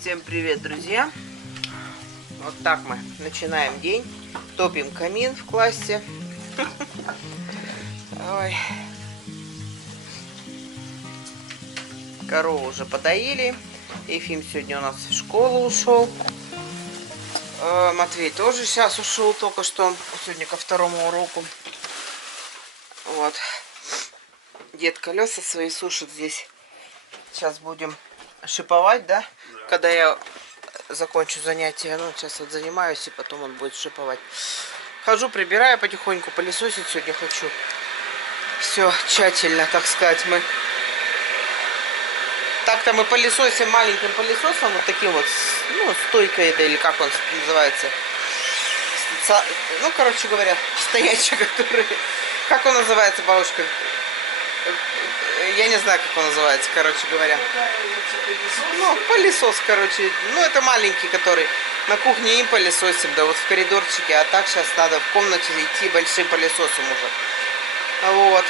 Всем привет, друзья! Вот так мы начинаем день. Топим камин в классе. Ой. Корову уже подоили. Ефим сегодня у нас в школу ушел. Матвей тоже сейчас ушел только что. Сегодня ко второму уроку. Вот. Дед колеса свои сушит здесь. Сейчас будем шиповать, да? Когда я закончу занятия. Ну, сейчас вот занимаюсь, и потом он будет шиповать. Хожу, прибираю потихоньку, пылесосить сегодня хочу. Все тщательно, так сказать, мы. Так-то мы пылесосим маленьким пылесосом, вот таким вот, ну, стойкой это, или как он называется. Ну, короче говоря, стоячий, который... Как он называется, бабушка? Я не знаю, как он называется, короче говоря. Ну, пылесос, короче. Ну, это маленький, который на кухне им пылесосим, да вот в коридорчике. А так сейчас надо в комнате идти большим пылесосом уже. Вот.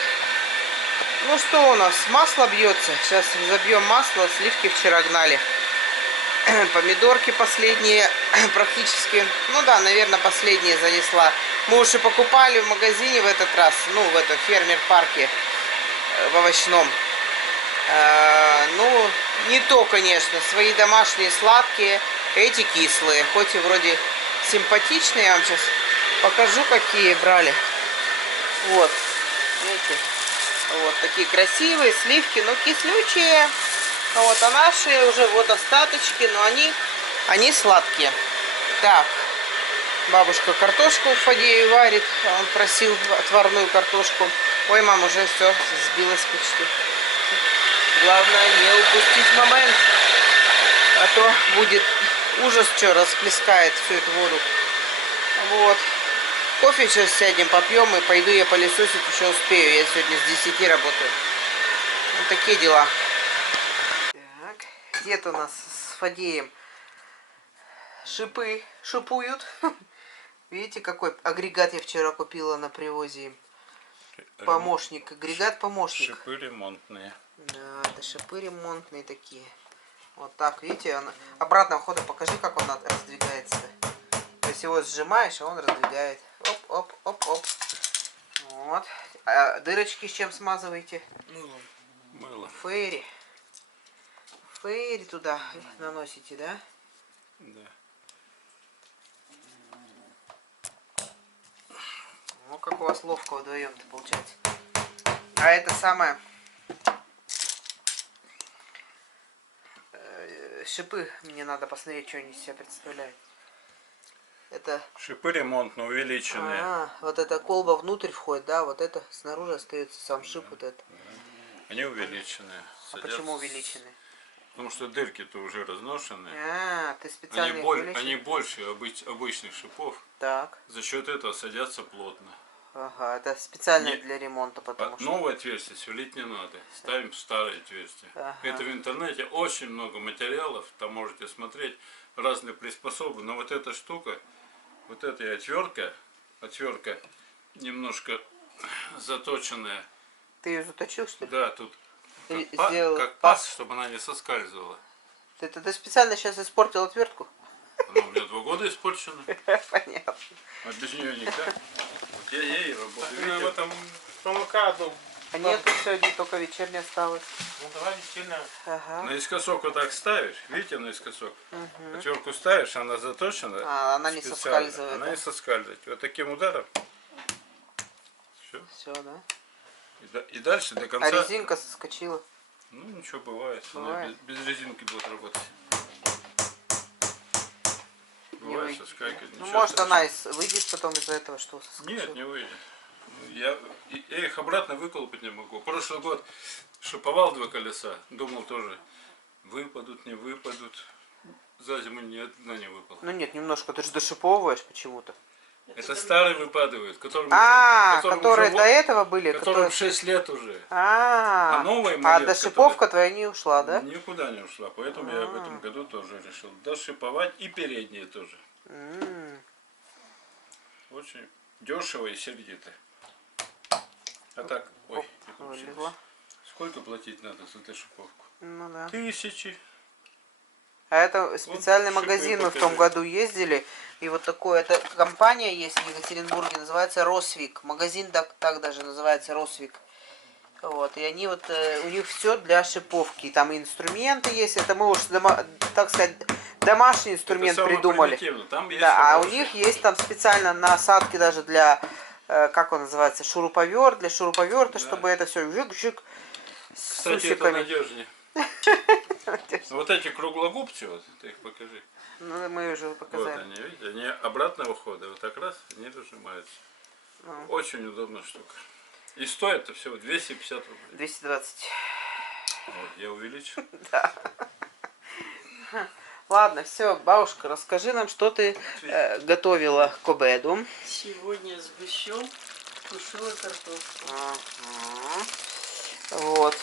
Ну, что у нас? Масло бьется. Сейчас забьем масло. Сливки вчера гнали. Помидорки последние практически. Ну да, наверное, последние занесла. Мы уже покупали в магазине в этот раз. Ну, в этом фермер-парке. В овощном. Ну, не то, конечно. Свои домашние сладкие, эти кислые. Хоть и вроде симпатичные. Я вам сейчас покажу, какие брали. Вот. Видите? Вот такие красивые сливки, но кислючие. Вот, а наши уже вот остаточки, но они сладкие. Так. Бабушка картошку в Фадееве варит. Он просил отварную картошку. Ой, мама, уже все сбилась почти. Главное не упустить момент. А то будет ужас, что расплескает всю эту воду. Вот. Кофе сейчас сядем, попьем, и пойду я пылесосить еще успею. Я сегодня с 10 работаю. Вот такие дела. Так. Дед у нас с Фадеем шипуют. Видите, какой агрегат я вчера купила на привозе. Помощник. Агрегат-помощник. Шипы ремонтные. Да, это шипы ремонтные такие. Вот так, видите, он... обратного хода покажи, как он раздвигается. То есть его сжимаешь, а он раздвигает. Оп-оп-оп-оп. Вот. А дырочки с чем смазываете? Мыло. Фейри. Фейри туда наносите, да? Да. Ну, как у вас ловко вдвоем-то получается. А это самое... Шипы, мне надо посмотреть, что они из себя представляют. Это... Шипы ремонтно увеличенные. Вот эта колба внутрь входит, да? Вот это снаружи остается сам шип, вот это. Они увеличенные. А почему увеличены? Потому что дырки-то уже разношены. Ты специально Они больше обычных шипов. Так. За счет этого садятся плотно. Ага, это специально для ремонта, потому что... Новое отверстие сверлить не надо. Ставим старое отверстие. Ага. Это в интернете очень много материалов. Там можете смотреть разные приспособы. Но вот эта штука, вот эта отвертка немножко заточенная. Ты ее заточил, что ли? Да, тут как паз, чтобы она не соскальзывала. Ты специально сейчас испортил отвертку? Она у меня 2 года испорчена. Понятно. А без нее никак. Вот я ей работаю. В этом промокаду. А нет, сегодня только вечерняя осталась. Ну давай вечерняя. Ага. Наискосок вот так ставишь, видите, наискосок. Отвертку ставишь, она заточена. Она не специально. соскальзывает. Она да? не соскальзывает. Вот таким ударом. Все. Все, да? И дальше до конца. А резинка соскочила. Ну ничего, бывает. Бывает. Она без резинки будет работать. Бывает, соскакивает. Ну, Ничего может, страшного. она выйдет потом из-за этого, что соскочила. Нет, не выйдет. Я их обратно выколупать не могу. Прошлый год шиповал 2 колеса. Думал тоже, выпадут, не выпадут. За зиму ни одна не выпала. Ну нет, немножко ты же дошиповываешь почему-то. Это старые выпадают, которым которые уже до этого были? которым 6 лет уже. А новые а мои, дошиповка твоя не ушла, да? Никуда не ушла. Поэтому я в этом году тоже решил дошиповать и передние тоже. Очень дешево и сердито. А так, ой, не получилось. Вылезла. Сколько платить надо за эту шиповку? Ну да. 1000. А это специальный шипы магазин, мы в том покажи. году ездили. И вот такое, это компания есть в Екатеринбурге, называется Росвик. Магазин так даже называется Росвик. Вот, и они вот, у них все для шиповки. Там и инструменты есть, это мы уж, так сказать, домашний Это инструмент самое придумали. примитивное. Там есть Да, а у хорошие. них есть там специально насадки даже для, как он называется, шуруповерт, для шуруповерта, Да. чтобы это все жик-жик с Кстати, это усиками. надежнее. Вот эти круглогубцы, вот, ты их покажи. Ну, мы уже Вот показали. они, видите, они обратного хода, вот так раз, они разжимаются. Очень удобная штука. И стоит это всего 250 рублей. 220. Вот, я увеличу. Ладно, все, бабушка, расскажи нам, что ты готовила к обеду. Сегодня сгущен тушеную картошку. Ага. Вот.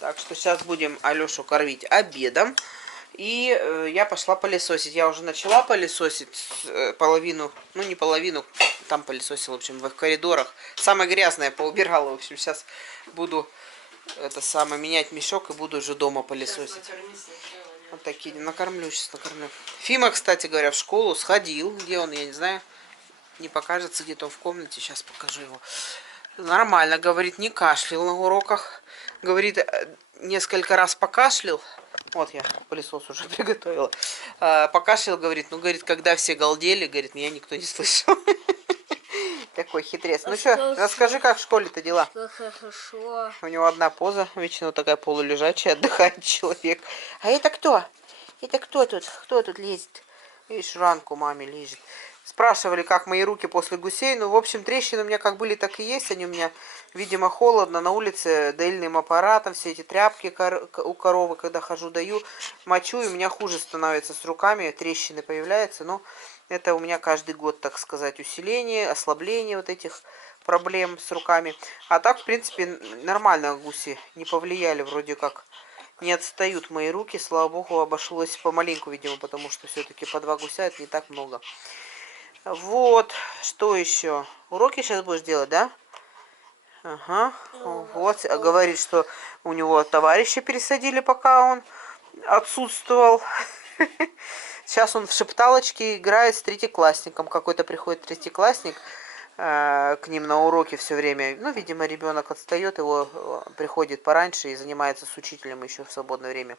Так что сейчас будем Алешу кормить обедом. И я пошла пылесосить. Я уже начала пылесосить половину, ну не половину, там пылесосила, в общем, в коридорах. Самое грязное поубирала. В общем, сейчас буду это самое менять мешок и буду уже дома пылесосить. Накорми сначала, нет? Вот такие, накормлю, сейчас накормлю. Фима, кстати говоря, в школу сходил. Где он, я не знаю. Не покажется, где-то он в комнате. Сейчас покажу его. Нормально, говорит, не кашлял на уроках. Говорит, несколько раз покашлял. Вот я пылесос уже приготовила. Покашлял, говорит, ну, говорит, когда все галдели, говорит, меня никто не слышал. Такой хитрец. Ну что, расскажи, как в школе-то дела? Хорошо. У него одна поза, вечно такая полулежачая, отдыхает человек. А это кто? Это кто тут? Кто тут лезет? Видишь, ранку маме лежит. Спрашивали, как мои руки после гусей. Ну, в общем, трещины у меня как были, так и есть. Они у меня, видимо, холодно. На улице доильным аппаратом, все эти тряпки у коровы, когда хожу, даю, мочу, и у меня хуже становится с руками. Трещины появляются. Но это у меня каждый год, так сказать, усиление, ослабление вот этих проблем с руками. А так, в принципе, нормально гуси не повлияли. Вроде как не отстают мои руки. Слава богу, обошлось помаленьку, видимо, потому что все-таки по 2 гуся это не так много. Вот, что еще? Уроки сейчас будешь делать, да? Ага. Вот, говорит, что у него товарища пересадили, пока он отсутствовал. Сейчас он в шепталочке играет с третьеклассником. Какой-то приходит третьеклассник к ним на уроки все время. Ну, видимо, ребенок отстает, его приходит пораньше и занимается с учителем еще в свободное время.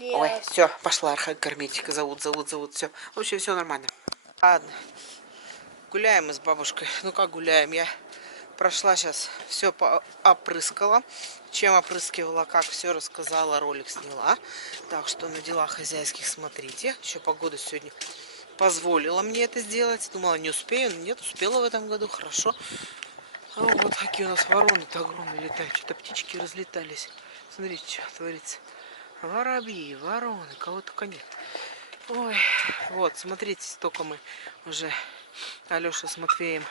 Ой, все, пошла Архат кормить. Зовут. Все. В общем, все нормально. Ладно. Гуляем мы с бабушкой. Ну как гуляем? Я прошла сейчас, все опрыскала. Чем опрыскивала, как все рассказала, ролик сняла. Так что на делах хозяйских смотрите. Еще погода сегодня позволила мне это сделать. Думала, не успею. Нет, успела в этом году. Хорошо. А вот какие у нас вороны-то огромные летают. Что-то птички разлетались. Смотрите, что творится. Воробьи, вороны, кого только нет. Ой, вот, смотрите, столько мы уже, Алеша с Матвеем,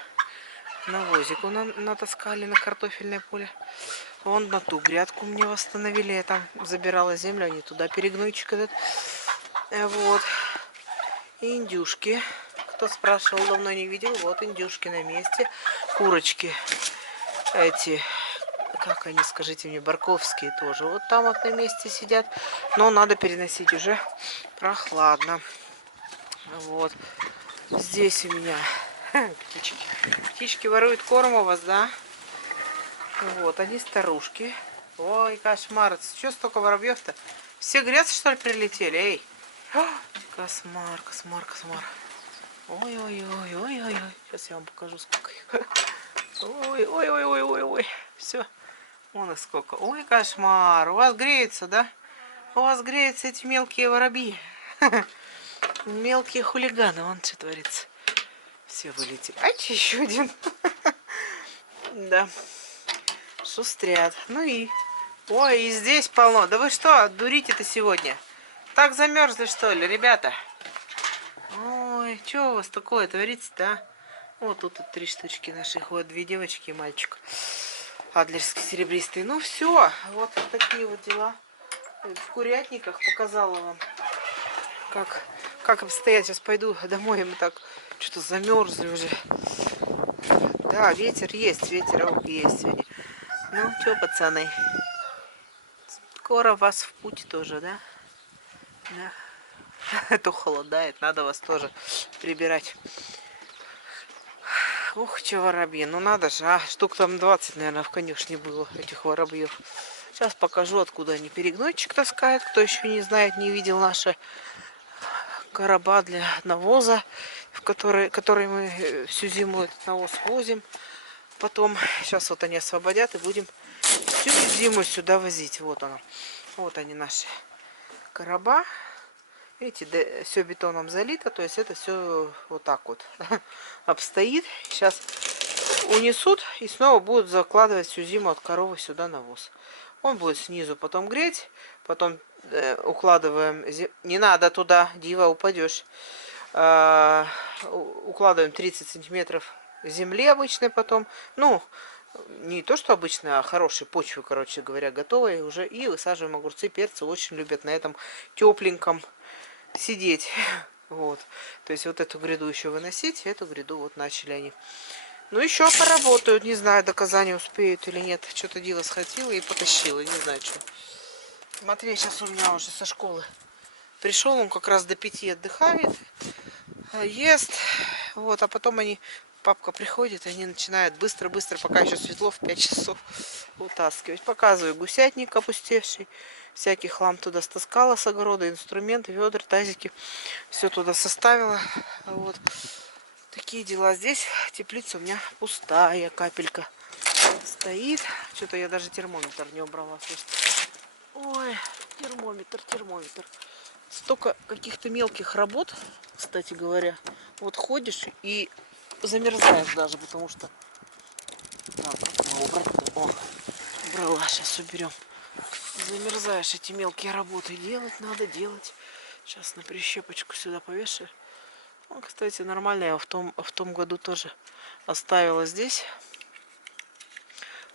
навозику натаскали на картофельное поле. Вон на ту грядку мне восстановили, я там забирала землю, они туда перегнойчик этот. Вот, и индюшки, кто спрашивал, давно не видел, вот индюшки на месте. Курочки эти, как они, скажите мне, барковские тоже, вот там вот на месте сидят. Но надо переносить, уже прохладно. Вот. Здесь у меня птички. Птички воруют корм у вас, да? Вот, они старушки. Ой, кошмар. Что столько воробьев-то? Все грязь, что ли, прилетели? Эй! Кошмар. Ой. Сейчас я вам покажу, сколько их. Ой. Все. Вон их сколько. Ой, кошмар. У вас греются, да? У вас греются эти мелкие воробьи. Мелкие хулиганы. Вон что творится. Все вылетели. А еще один. Да. Шустрят. Ну и... Ой, и здесь полно. Да вы что, дурите-то сегодня? Так замерзли, что ли, ребята? Ой, что у вас такое творится, да? Вот тут 3 штучки наших. Вот 2 девочки и мальчик. Адлерский серебристый. Ну все, вот такие вот дела. В курятниках показала вам, как обстоят. Сейчас пойду домой, мы так что-то замерзли уже. Да, ветер есть, ветерок есть сегодня. Ну что, пацаны, скоро вас в путь тоже, да? Да. То холодает, надо вас тоже прибирать. Ух, че воробьи, ну надо же, а штук там 20, наверное, в конюшне было этих воробьев. Сейчас покажу, откуда они. Перегнойчик таскают, кто еще не знает, не видел наши короба для навоза, который мы всю зиму этот навоз возим. Потом, сейчас вот они освободят и будем всю зиму сюда возить. Вот оно. Вот они наши короба. Видите, все бетоном залито, то есть это все вот так вот обстоит. Сейчас унесут и снова будут закладывать всю зиму от коровы сюда навоз. Он будет снизу потом греть, потом укладываем, не надо туда, Дива, упадешь. Укладываем 30 сантиметров земли обычной потом, ну, не то что обычно, а хорошей почвы, короче говоря, готовой уже, и высаживаем огурцы, перцы, очень любят на этом тепленьком сидеть. Вот. То есть вот эту гряду еще выносить, эту гряду вот начали они. Ну еще поработают, не знаю, до Казани успеют или нет. Что-то Дива схватила и потащила, не знаю что. Матвей сейчас у меня уже со школы пришел, он как раз до 5 отдыхает, ест. Вот, а потом папка приходит, они начинают быстро-быстро, пока еще светло, в 5 часов утаскивать. Показываю гусятник опустевший. Всякий хлам туда стаскала с огорода, инструменты, ведра, тазики. Все туда составила. Вот. Такие дела. Здесь теплица у меня пустая, капелька стоит. Что-то я даже термометр не убрала. Ой, термометр. Столько каких-то мелких работ, кстати говоря. Вот ходишь и замерзаешь даже, потому что... Так, убрала, сейчас уберем. Замерзаешь, эти мелкие работы делать надо делать. Сейчас на прищепочку сюда повешаю. Ну, кстати, нормально, я в том году тоже оставила здесь.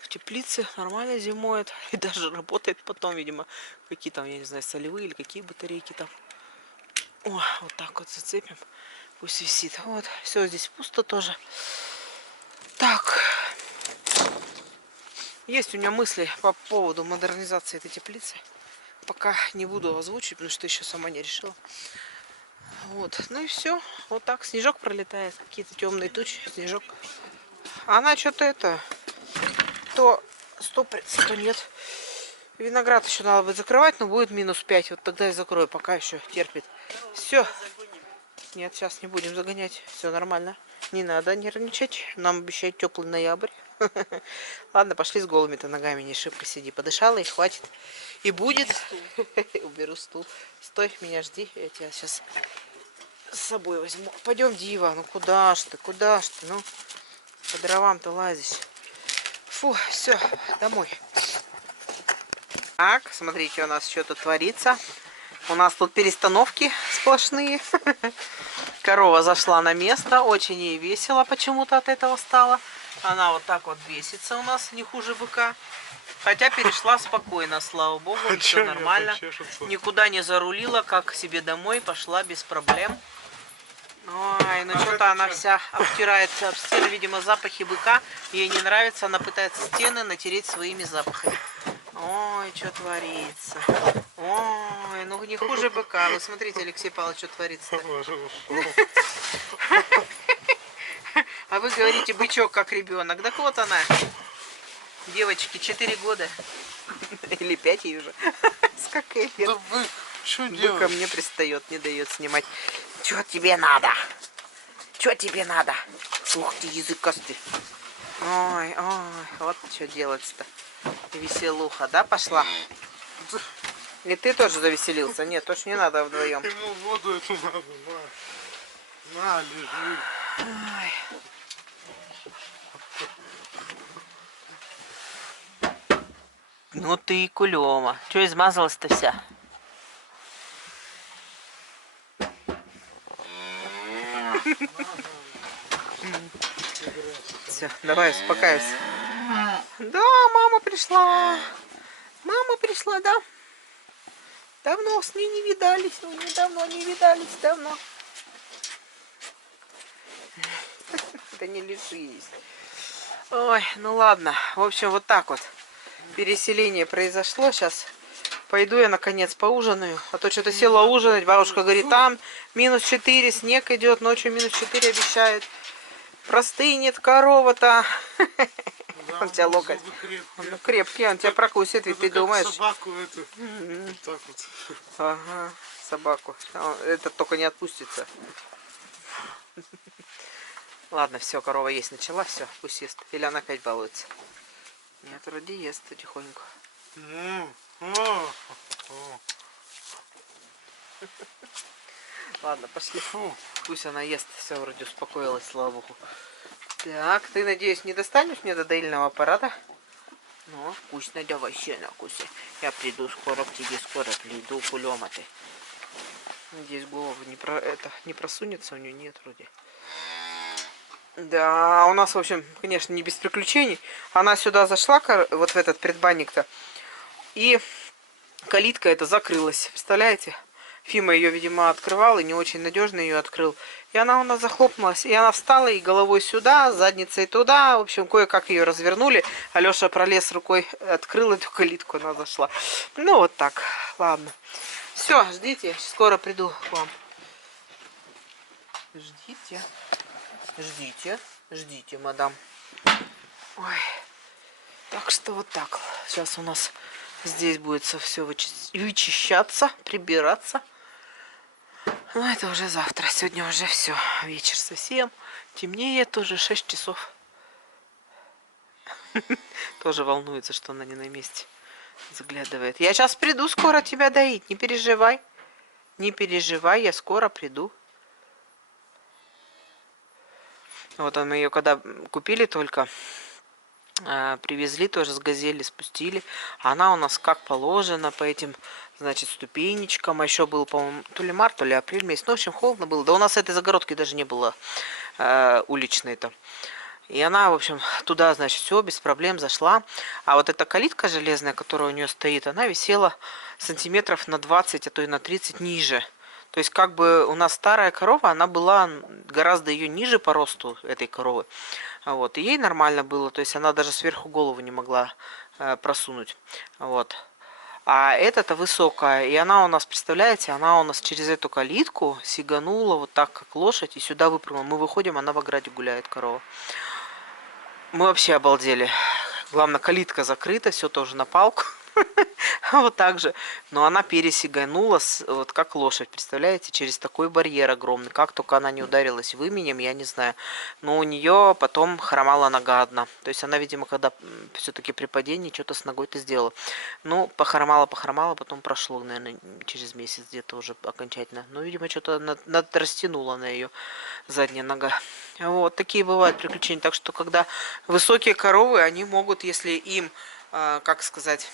В теплице нормально зимует. И даже работает потом, видимо, какие там, я не знаю, солевые или какие батарейки там. О, вот так вот зацепим. Пусть висит. Вот, все здесь пусто тоже. Так. Есть у меня мысли по поводу модернизации этой теплицы. Пока не буду озвучивать, потому что еще сама не решила. Вот, ну и все. Вот так снежок пролетает. Какие-то темные тучи, снежок. Она что-то то стопорится, то нет. Виноград еще надо будет закрывать, но будет -5. Вот тогда я закрою, пока еще терпит. Все. Нет, сейчас не будем загонять. Все нормально. Не надо нервничать. Нам обещают теплый ноябрь. Ладно, пошли с голыми-то ногами, не шибко сиди. Подышала и хватит. И будет. Уберу стул. Стой, меня жди. Я тебя сейчас с собой возьму. Пойдем, Дива. Ну куда ж ты? Ну, по дровам-то лазишь. Фу, все, домой. Так, смотрите, у нас что-то творится. У нас тут перестановки сплошные. Корова зашла на место. Очень ей весело почему-то от этого стало. Она вот так вот бесится у нас, не хуже быка. Хотя перешла спокойно, слава богу, все нормально. Никуда не зарулила, как к себе домой, пошла без проблем. Ой, ну что-то она вся обтирается об стены, видимо, запахи быка. Ей не нравится, она пытается стены натереть своими запахами. Ой, что творится. Ой, ну не хуже быка. Вы смотрите, Алексей Павлович, что творится. А вы говорите, бычок как ребенок. Так вот она. Девочке 4 года. Или 5 ей уже. Сколько лет. Да вы что Бык ко делаете? мне пристает, не дает снимать. Что тебе надо? Что тебе надо? Ух ты, языкастый. Ой, вот что делать-то. Веселуха, да, пошла? И ты тоже завеселился? Нет, тоже не надо вдвоем. Ему воду эту надо, на, лежи. Ой. Ну ты и кулема. Че измазалась-то вся? Все, давай успокаивайся. Да, мама пришла. Мама пришла, да. Давно с ней не видались. Давно. Да не лежись. Ой, ну ладно. В общем, вот так вот. Переселение произошло. Сейчас Пойду я наконец поужинаю. А то что-то села ужинать. Бабушка говорит, там -4, снег идет, ночью -4 обещают. Простынет корова-то. Да, Он тебя ну, локоть. зубы крепкие. Ну, крепкий, он тебя прокусит, ведь Это ты как думаешь. собаку эту. Вот так вот. Ага, собаку. Этот только не отпустится. Ладно, все, корова есть начала, все, пусть ест. Или она опять балуется? Нет, вроде ест потихоньку. Ладно, пошли. Фу. Пусть она ест, все, вроде успокоилась, слава богу. Так, ты, надеюсь, не достанешь мне до доильного аппарата? Ну, вкусно, давай сено куси. Я приду скоро к тебе, скоро приду, кулема ты. Надеюсь, голову не просунется, у нее нет вроде. Да, у нас, в общем, конечно, не без приключений. Она сюда зашла, вот в этот предбанник-то, и калитка эта закрылась, представляете? Фима ее, видимо, открывал и не очень надежно ее открыл. И она у нас захлопнулась. И она встала и головой сюда, задницей туда. В общем, кое-как ее развернули. Алеша пролез рукой, открыл эту калитку, она зашла. Ну, вот так. Ладно. Все, ждите, скоро приду к вам. Ждите. Ждите. Ждите, мадам. Ой. Так что вот так. Сейчас у нас здесь будет все вычищаться, прибираться. Ну, это уже завтра. Сегодня уже все. Вечер совсем. Темнеет уже 6 часов. Тоже волнуется, что она не на месте. Заглядывает. Я сейчас приду скоро тебя доить. Не переживай. Не переживай, я скоро приду. Вот мы ее когда купили только, привезли тоже с газели, спустили. Она у нас как положено по этим, значит, ступенечкам. А еще был, по-моему, то ли март, то ли апрель месяц. Ну, в общем, холодно было. Да у нас этой загородки даже не было уличной-то. И она, в общем, туда, значит, все без проблем зашла. А вот эта калитка железная, которая у нее стоит, она висела сантиметров на 20, а то и на 30 ниже. То есть, как бы у нас старая корова, она была гораздо ее ниже по росту этой коровы. Вот. И ей нормально было, то есть она даже сверху голову не могла просунуть. Вот. А эта-то высокая, и она у нас, представляете, она у нас через эту калитку сиганула вот так, как лошадь, и сюда выпрыгнула. Мы выходим, она в ограде гуляет, корова. Мы вообще обалдели. Главное, калитка закрыта, все тоже на палку. Вот так же. Но она пересиганула, вот как лошадь, представляете, через такой барьер огромный. Как только она не ударилась выменем, я не знаю. Но у нее потом хромала нога одна. То есть она, видимо, когда все-таки при падении что-то с ногой-то сделала. Ну, похромала, потом прошло, наверное, через месяц где-то уже окончательно. Ну, видимо, что-то надрастянула на ее задняя нога. Вот, такие бывают приключения. Так что, когда высокие коровы, они могут, если им, как сказать...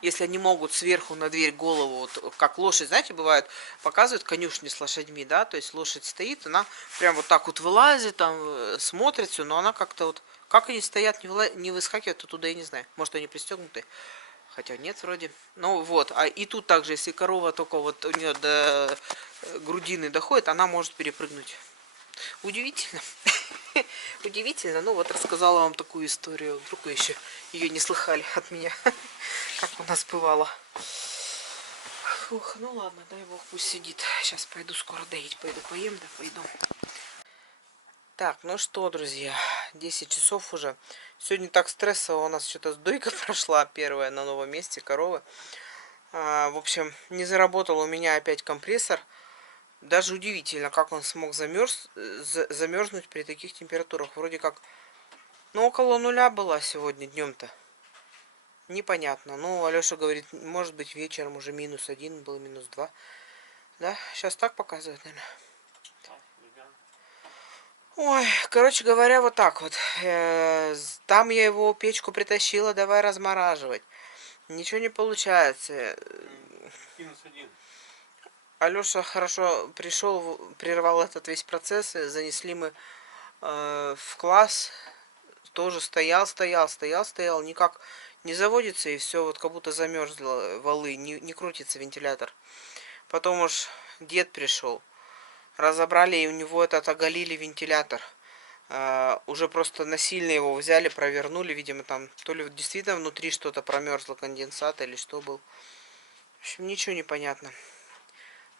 Если они могут сверху на дверь голову, вот как лошадь, знаете, бывает, показывают конюшни с лошадьми, да, то есть лошадь стоит, она прям вот так вот вылазит, там смотрит все, но она как-то вот, как они стоят, не выскакивают, то туда я не знаю, может они пристегнуты, хотя нет вроде. Ну вот, а и тут также, если корова только вот у нее до грудины доходит, она может перепрыгнуть. Удивительно. Удивительно. Ну вот рассказала вам такую историю. Вдруг вы еще ее не слыхали от меня. Как у нас бывало. Фух, ну ладно, дай бог пусть сидит. Сейчас пойду скоро доить. Пойду поем, да пойду. Так, ну что, друзья, 10 часов уже. Сегодня так стрессово у нас что-то с дойкой прошла первая на новом месте коровы. В общем, не заработал у меня опять компрессор. Даже удивительно, как он смог замерзнуть при таких температурах. Вроде как, ну, около нуля была сегодня днем-то. Непонятно. Ну, Алеша говорит, может быть, вечером уже -1 был, -2. Да, сейчас так показывает, наверное. Ой, короче говоря, вот так вот. Там я его печку притащила, давай размораживать. Ничего не получается. Алеша хорошо пришел, прервал этот весь процесс. Занесли мы в класс. Тоже стоял, никак не заводится, и все, вот как будто замерзло валы, не крутится вентилятор. Потом уж дед пришел. Разобрали, и у него оголили вентилятор. Уже просто насильно его взяли, провернули. Видимо, там то ли действительно внутри что-то промерзло, конденсат или что был. В общем, ничего не понятно.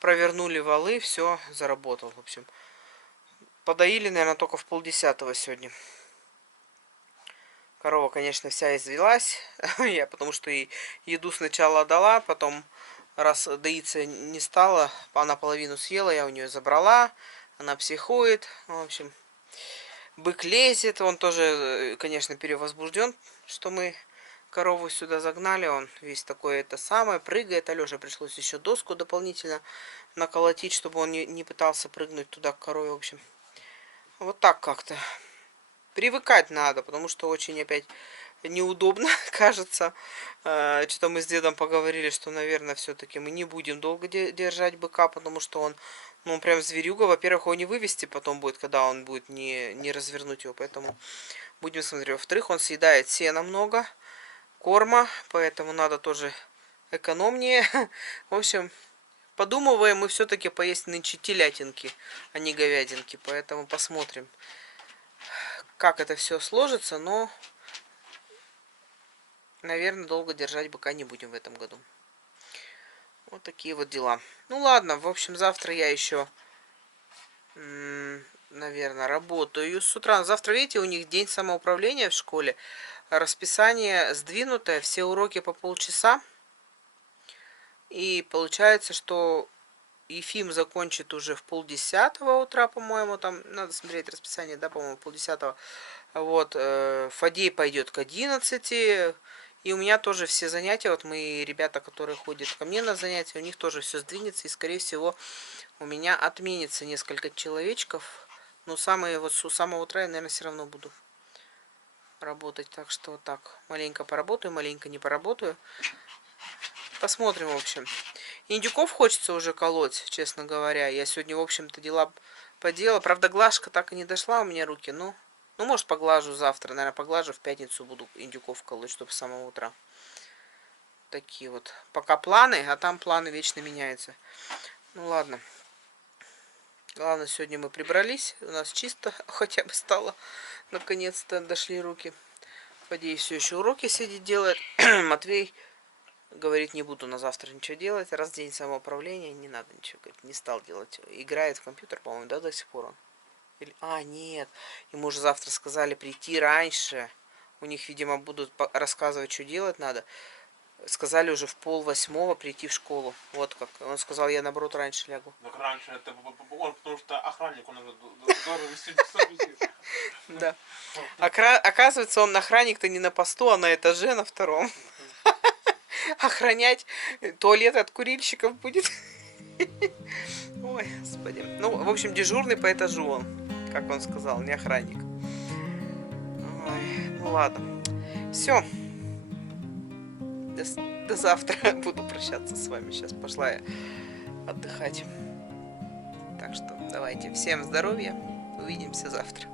Провернули валы, все, заработал. В общем, подоили, наверное, только в 9:30 сегодня. Корова, конечно, вся извелась. Я потому что и еду сначала дала, потом, раз доиться не стала, она половину съела, я у нее забрала. Она психует. В общем, бык лезет. Он тоже, конечно, перевозбужден, что мы корову сюда загнали. Он весь такой это самое, прыгает. Алёше пришлось еще доску дополнительно наколотить, чтобы он не пытался прыгнуть туда к корове. В общем, вот так как-то. Привыкать надо, потому что очень опять неудобно, кажется. Что-то мы с дедом поговорили, что, наверное, все-таки мы не будем долго держать быка, потому что он, ну, прям зверюга. Во-первых, его не вывести потом будет, когда он будет не развернуть его, поэтому будем смотреть. Во-вторых, он съедает сена много, корма, поэтому надо тоже экономнее. В общем, подумываем мы все-таки поесть нынче телятинки, а не говядинки, поэтому посмотрим, как это все сложится, но, наверное, долго держать быка не будем в этом году. Вот такие вот дела. Ну ладно, в общем, завтра я еще, наверное, работаю с утра. Завтра, видите, у них день самоуправления в школе. Расписание сдвинутое, все уроки по полчаса. И получается, что Ефим закончит уже в 9:30 утра, по-моему, там надо смотреть расписание, да, по-моему, 9:30. Вот, Фадей пойдет к 11. И у меня тоже все занятия, вот мои ребята, которые ходят ко мне на занятия, у них тоже все сдвинется. И, скорее всего, у меня отменится несколько человечков. Но вот с самого утра я, наверное, все равно буду работать. Так что вот так. Маленько поработаю, маленько не поработаю. Посмотрим, в общем. Индюков хочется уже колоть, честно говоря. Я сегодня, в общем-то, дела поделала. Правда, глажка так и не дошла у меня руки. Ну, может, поглажу завтра. Наверное, поглажу, в пятницу буду индюков колоть, чтобы с самого утра. Такие вот пока планы, а там планы вечно меняются. Ну, ладно. Главное, сегодня мы прибрались. У нас чисто хотя бы стало. Наконец-то дошли руки. Надеюсь, все еще уроки сидит делает. Матвей говорит, не буду на завтра ничего делать. Раз в день самоуправления, не надо ничего. Говорит, не стал делать. Играет в компьютер, по-моему, да, до сих пор он. Нет. Ему уже завтра сказали прийти раньше. У них, видимо, будут рассказывать, что делать надо. Сказали уже в 7:30 прийти в школу. Вот как. Он сказал, я наоборот раньше лягу. Так раньше это он, потому что охранник, он уже здорово висит. Да. Оказывается, он охранник-то не на посту, а на этаже на 2. Охранять туалет от курильщиков будет. Ой, господи. Ну, в общем, дежурный по этажу он, как он сказал, не охранник. Ой, ну ладно. Все. До завтра буду прощаться с вами. Сейчас пошла я отдыхать. Так что давайте. Всем здоровья. Увидимся завтра.